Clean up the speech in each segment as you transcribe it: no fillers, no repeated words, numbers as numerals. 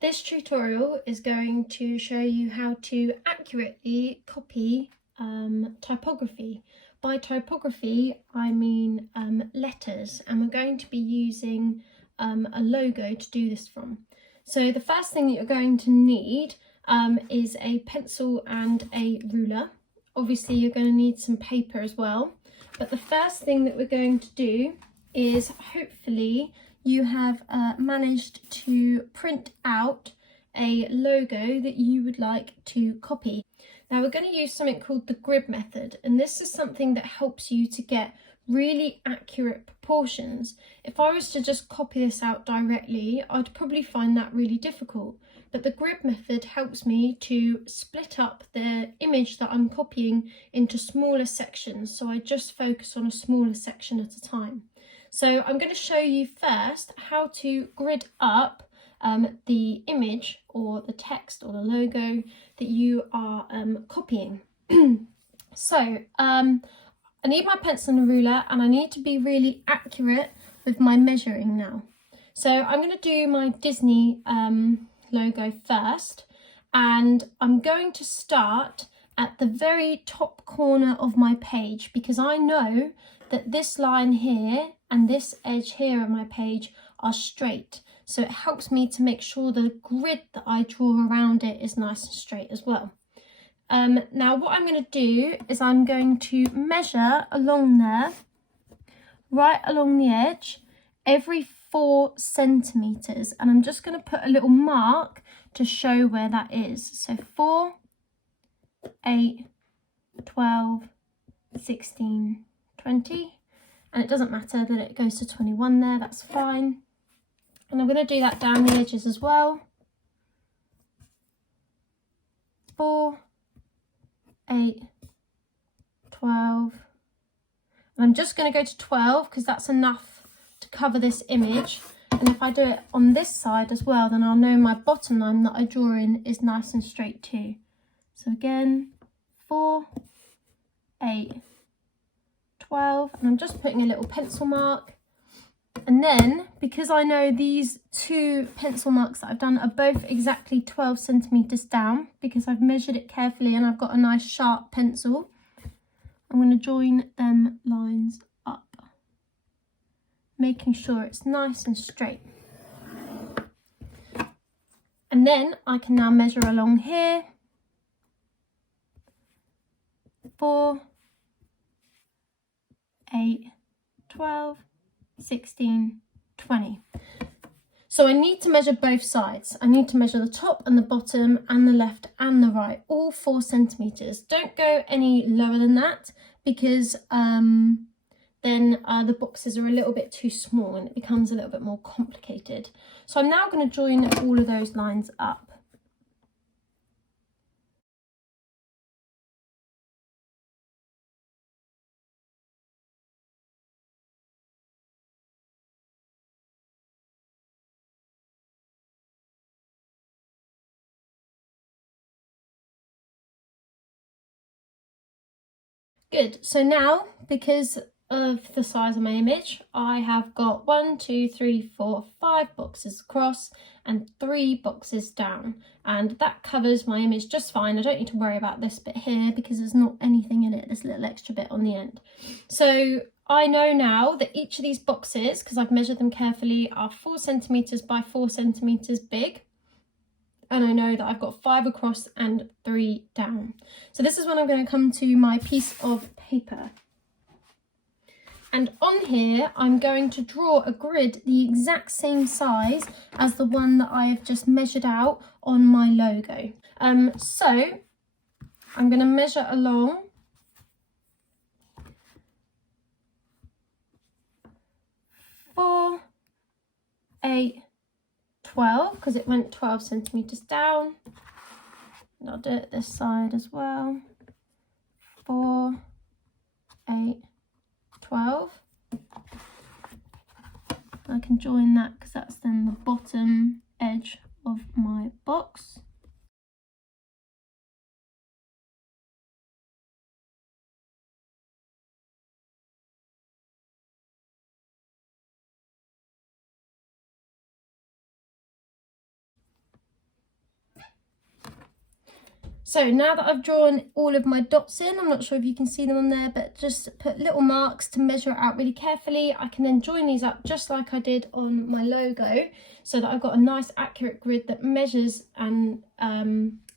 This tutorial is going to show you how to accurately copy typography. By typography, I mean letters, and we're going to be using a logo to do this from. So the first thing that you're going to need is a pencil and a ruler. Obviously, you're going to need some paper as well. But the first thing that we're going to do is hopefully you have managed to print out a logo that you would like to copy. Now we're going to use something called the grid method, and this is something that helps you to get really accurate proportions. If I was to just copy this out directly, I'd probably find that really difficult. But the grid method helps me to split up the image that I'm copying into smaller sections, so I just focus on a smaller section at a time. So I'm going to show you first how to grid up the image or the text or the logo that you are copying. So I need my pencil and a ruler, and I need to be really accurate with my measuring now. So I'm going to do my Disney logo first, and I'm going to start at the very top corner of my page, because I know that this line here and this edge here on my page are straight. So it helps me to make sure the grid that I draw around it is nice and straight as well. Now what I'm going to do is I'm going to measure along there, right along the edge, every 4 centimetres, and I'm just going to put a little mark to show where that is. So 4, 8, 12, 16, 20, and it doesn't matter that it goes to 21 there, that's fine. And I'm going to do that down the edges as well. 4, 8, 12, and I'm just going to go to 12 because that's enough to cover this image. And if I do it on this side as well, then I'll know my bottom line that I draw in is nice and straight too. So again, 4, 8, 12, and I'm just putting a little pencil mark. And then, because I know these 2 pencil marks that I've done are both exactly 12 centimetres down, because I've measured it carefully and I've got a nice sharp pencil, I'm going to join them lines up, making sure it's nice and straight. And then I can now measure along here. 4, 8, 12, 16, 20. So I need to measure both sides. I need to measure the top and the bottom and the left and the right, all 4 centimetres. Don't go any lower than that, because then the boxes are a little bit too small and it becomes a little bit more complicated. So I'm now going to join all of those lines up. Good, so now, because of the size of my image, I have got 1, 2, 3, 4, 5 boxes across and 3 boxes down, and that covers my image just fine. I don't need to worry about this bit here because there's not anything in it, this little extra bit on the end. So I know now that each of these boxes, because I've measured them carefully, are 4 centimetres by 4 centimetres big. And I know that I've got 5 across and 3 down. So this is when I'm going to come to my piece of paper. And on here, I'm going to draw a grid the exact same size as the one that I have just measured out on my logo. So I'm going to measure along 4, 8, 12, because it went 12 centimetres down. And I'll do it this side as well. 4, 8, 12. I can join that because that's then the bottom edge of my box. So now that I've drawn all of my dots in, I'm not sure if you can see them on there, but just put little marks to measure it out really carefully. I can then join these up just like I did on my logo, so that I've got a nice accurate grid that measures and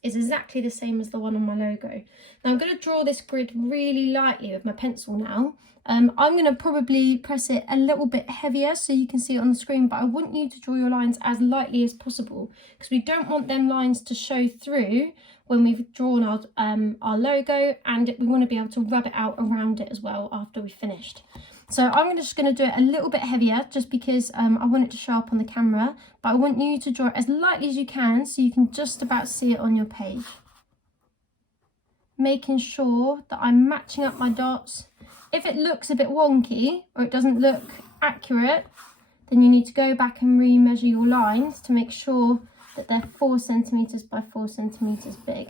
is exactly the same as the one on my logo. Now I'm going to draw this grid really lightly with my pencil now. I'm going to probably press it a little bit heavier so you can see it on the screen, but I want you to draw your lines as lightly as possible because we don't want them lines to show through when we've drawn our logo, and we want to be able to rub it out around it as well after we've finished. So I'm just going to do it a little bit heavier just because I want it to show up on the camera, but I want you to draw it as lightly as you can so you can just about see it on your page. Making sure that I'm matching up my dots. If it looks a bit wonky or it doesn't look accurate, then you need to go back and re-measure your lines to make sure that they're 4 centimetres by 4 centimetres big.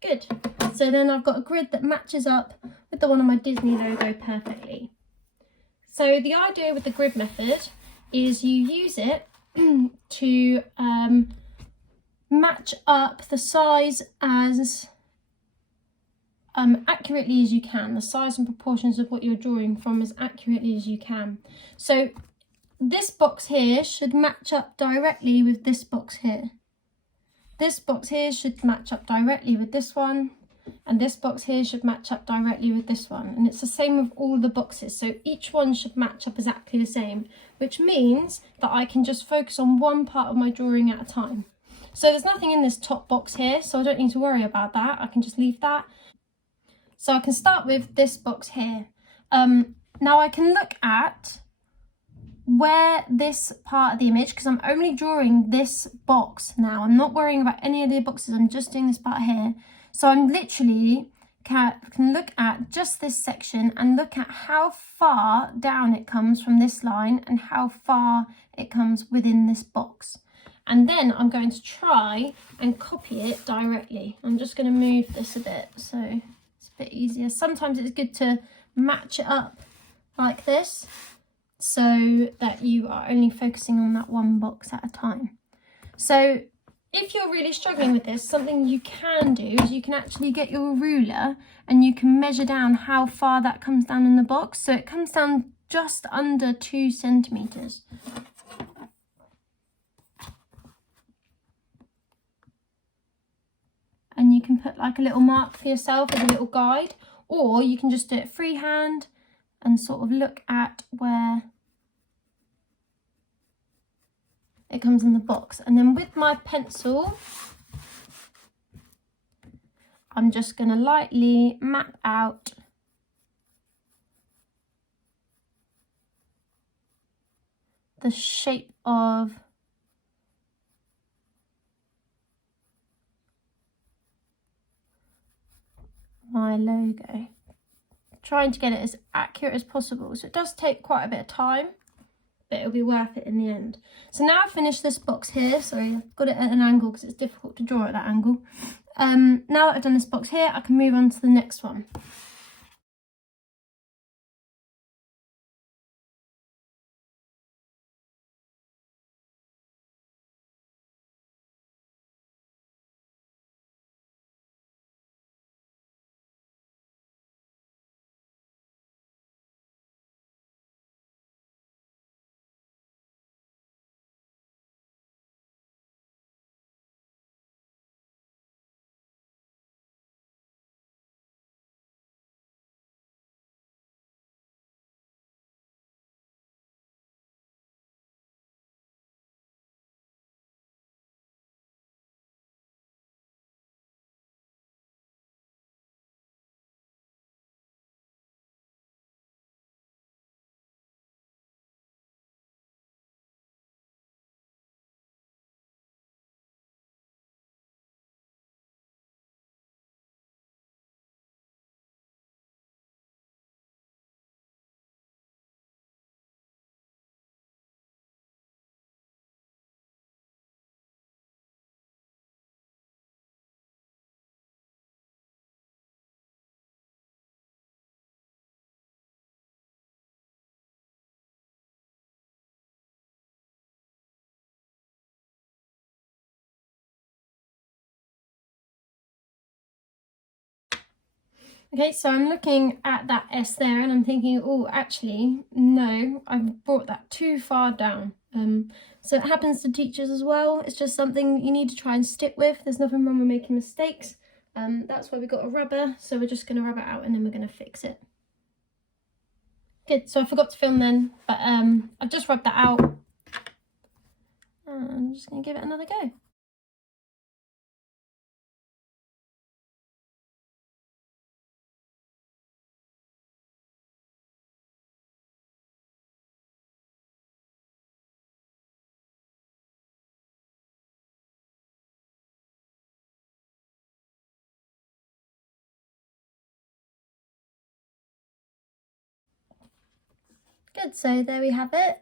Good. So then I've got a grid that matches up with the one on my Disney logo perfectly. So the idea with the grid method is you use it to match up the size as accurately as you can, the size and proportions of what you're drawing from as accurately as you can. So this box here should match up directly with this box here. This box here should match up directly with this one, and this box here should match up directly with this one, and it's the same with all the boxes, so each one should match up exactly the same, which means that I can just focus on one part of my drawing at a time. So there's nothing in this top box here, so I don't need to worry about that. I can just leave that. So I can start with this box here. Now I can look at where this part of the image, because I'm only drawing this box now, I'm not worrying about any of the boxes, I'm just doing this part here. So I'm literally can look at just this section and look at how far down it comes from this line and how far it comes within this box. And then I'm going to try and copy it directly. I'm just going to move this a bit so it's a bit easier. Sometimes it's good to match it up like this, so that you are only focusing on that one box at a time. So if you're really struggling with this, something you can do is you can actually get your ruler and you can measure down how far that comes down in the box. So it comes down just under 2 centimetres. And you can put like a little mark for yourself as a little guide, or you can just do it freehand and sort of look at where it comes in the box. And then with my pencil, I'm just going to lightly map out the shape of my logo, trying to get it as accurate as possible. So it does take quite a bit of time, but it'll be worth it in the end. So now I've finished this box here. Sorry, I've got it at an angle because it's difficult to draw at that angle. Now that I've done this box here, I can move on to the next one. Okay, so I'm looking at that S there and I'm thinking, oh, actually, no, I've brought that too far down. So it happens to teachers as well. It's just something you need to try and stick with. There's nothing wrong with making mistakes. That's why we got a rubber. So we're just going to rub it out and then we're going to fix it. Good, so I forgot to film then, but I've just rubbed that out. And I'm just going to give it another go. Good, so there we have it.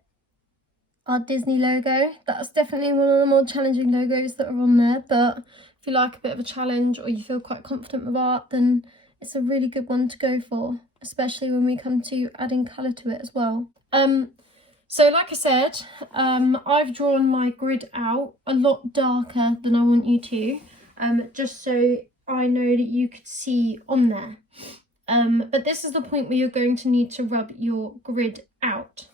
Our Disney logo. That's definitely one of the more challenging logos that are on there, but if you like a bit of a challenge or you feel quite confident with art, then it's a really good one to go for, especially when we come to adding colour to it as well. So like I said, I've drawn my grid out a lot darker than I want you to, just so I know that you could see on there. But this is the point where you're going to need to rub your grid out.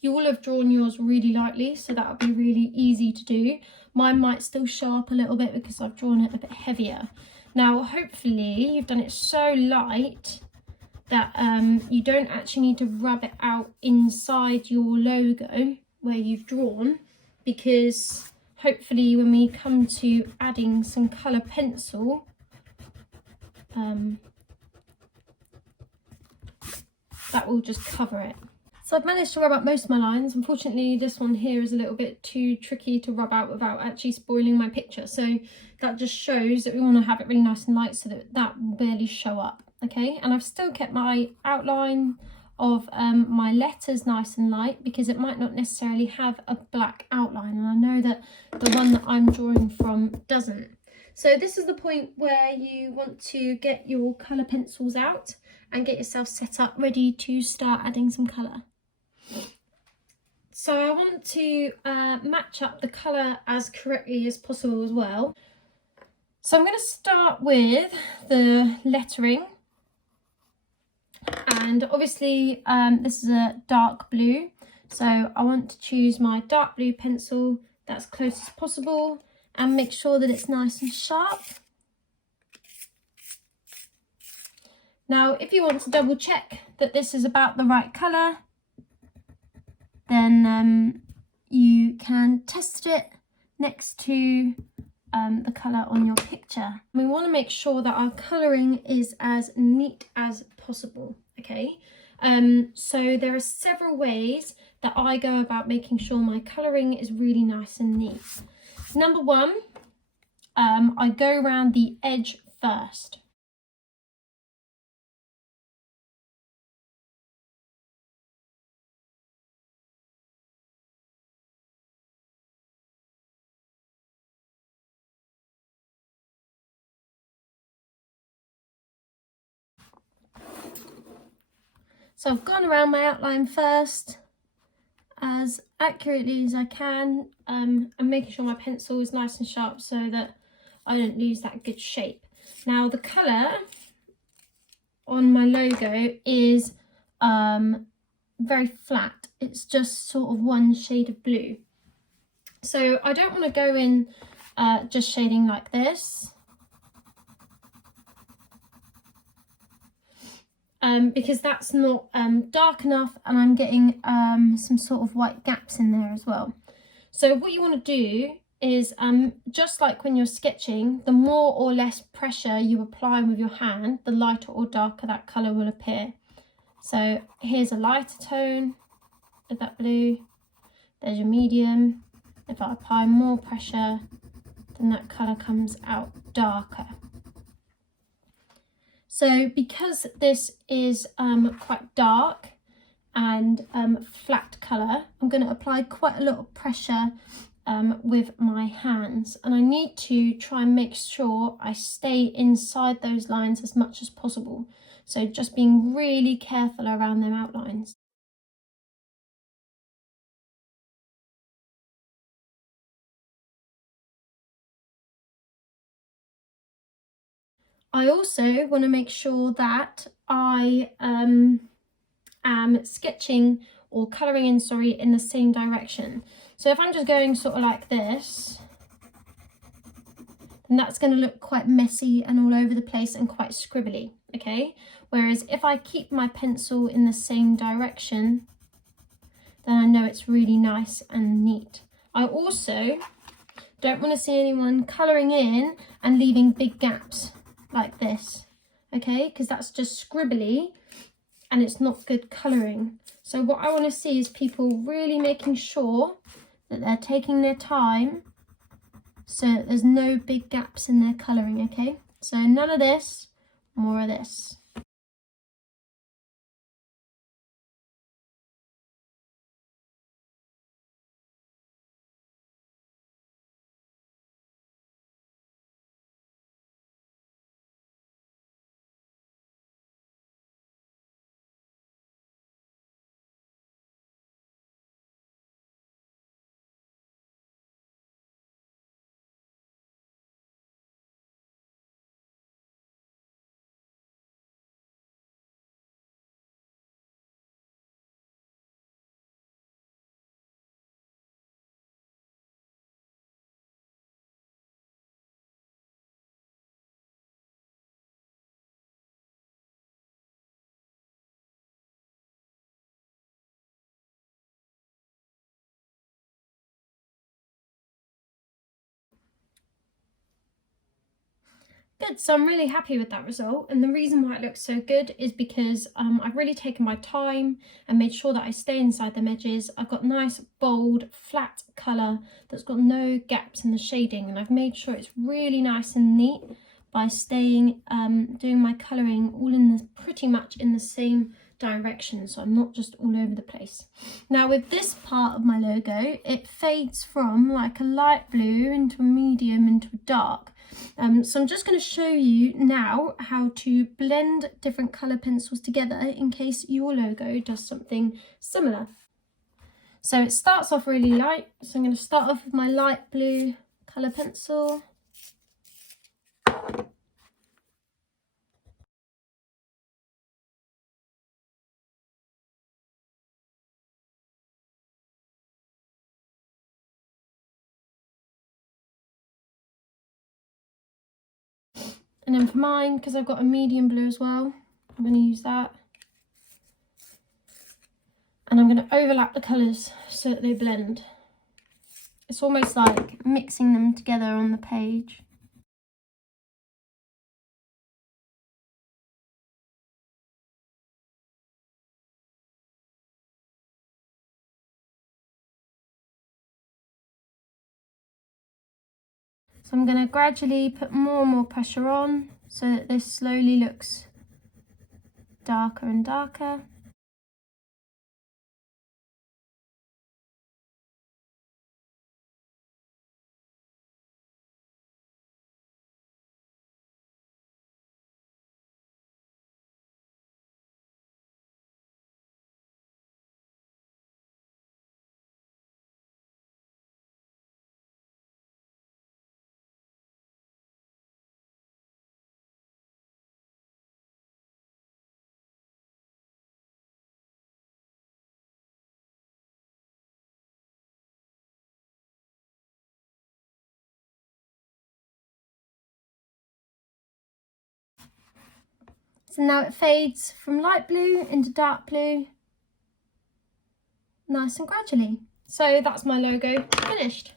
You will have drawn yours really lightly, so that'll be really easy to do. Mine might still show up a little bit because I've drawn it a bit heavier. Now, hopefully you've done it so light that you don't actually need to rub it out inside your logo where you've drawn, because hopefully when we come to adding some colour pencil, that will just cover it. So I've managed to rub out most of my lines. Unfortunately, this one here is a little bit too tricky to rub out without actually spoiling my picture. So that just shows that we want to have it really nice and light so that that will barely show up, okay? And I've still kept my outline of my letters nice and light because it might not necessarily have a black outline. And I know that the one that I'm drawing from doesn't. So this is the point where you want to get your colour pencils out and get yourself set up ready to start adding some colour. So I want to match up the colour as correctly as possible as well. So I'm going to start with the lettering, and obviously this is a dark blue, so I want to choose my dark blue pencil that's close as possible and make sure that it's nice and sharp. Now if you want to double check that this is about the right colour, then you can test it next to the colour on your picture. We want to make sure that our colouring is as neat as possible, okay? So there are several ways that I go about making sure my colouring is really nice and neat. Number one, I go around the edge first. So I've gone around my outline first as accurately as I can, and making sure my pencil is nice and sharp so that I don't lose that good shape. Now the colour on my logo is very flat. It's just sort of one shade of blue. So I don't want to go in just shading like this. Because that's not dark enough, and I'm getting some sort of white gaps in there as well. So what you want to do is, just like when you're sketching, the more or less pressure you apply with your hand, the lighter or darker that colour will appear. So here's a lighter tone of that blue, there's your medium. If I apply more pressure, then that colour comes out darker. So because this is quite dark and flat colour, I'm going to apply quite a lot of pressure with my hands, and I need to try and make sure I stay inside those lines as much as possible. So just being really careful around them outlines. I also want to make sure that I am sketching or colouring in, sorry, in the same direction. So if I'm just going sort of like this, then that's going to look quite messy and all over the place and quite scribbly, okay? Whereas if I keep my pencil in the same direction, then I know it's really nice and neat. I also don't want to see anyone colouring in and leaving big gaps like this, okay? Because that's just scribbly and it's not good colouring. So what I want to see is people really making sure that they're taking their time so that there's no big gaps in their colouring, okay? So none of this, more of this. Good, so I'm really happy with that result, and the reason why it looks so good is because I've really taken my time and made sure that I stay inside the edges. I've got nice, bold, flat colour that's got no gaps in the shading, and I've made sure it's really nice and neat by staying, doing my colouring all in the, pretty much in the same direction, so I'm not just all over the place. Now with this part of my logo, it fades from like a light blue into a medium into a dark. So I'm just going to show you now how to blend different colour pencils together in case your logo does something similar. So it starts off really light, so I'm going to start off with my light blue colour pencil. And then for mine, because I've got a medium blue as well, I'm going to use that. And I'm going to overlap the colours so that they blend. It's almost like mixing them together on the page. So I'm going to gradually put more and more pressure on so that this slowly looks darker and darker. So now it fades from light blue into dark blue, nice and gradually. So that's my logo finished.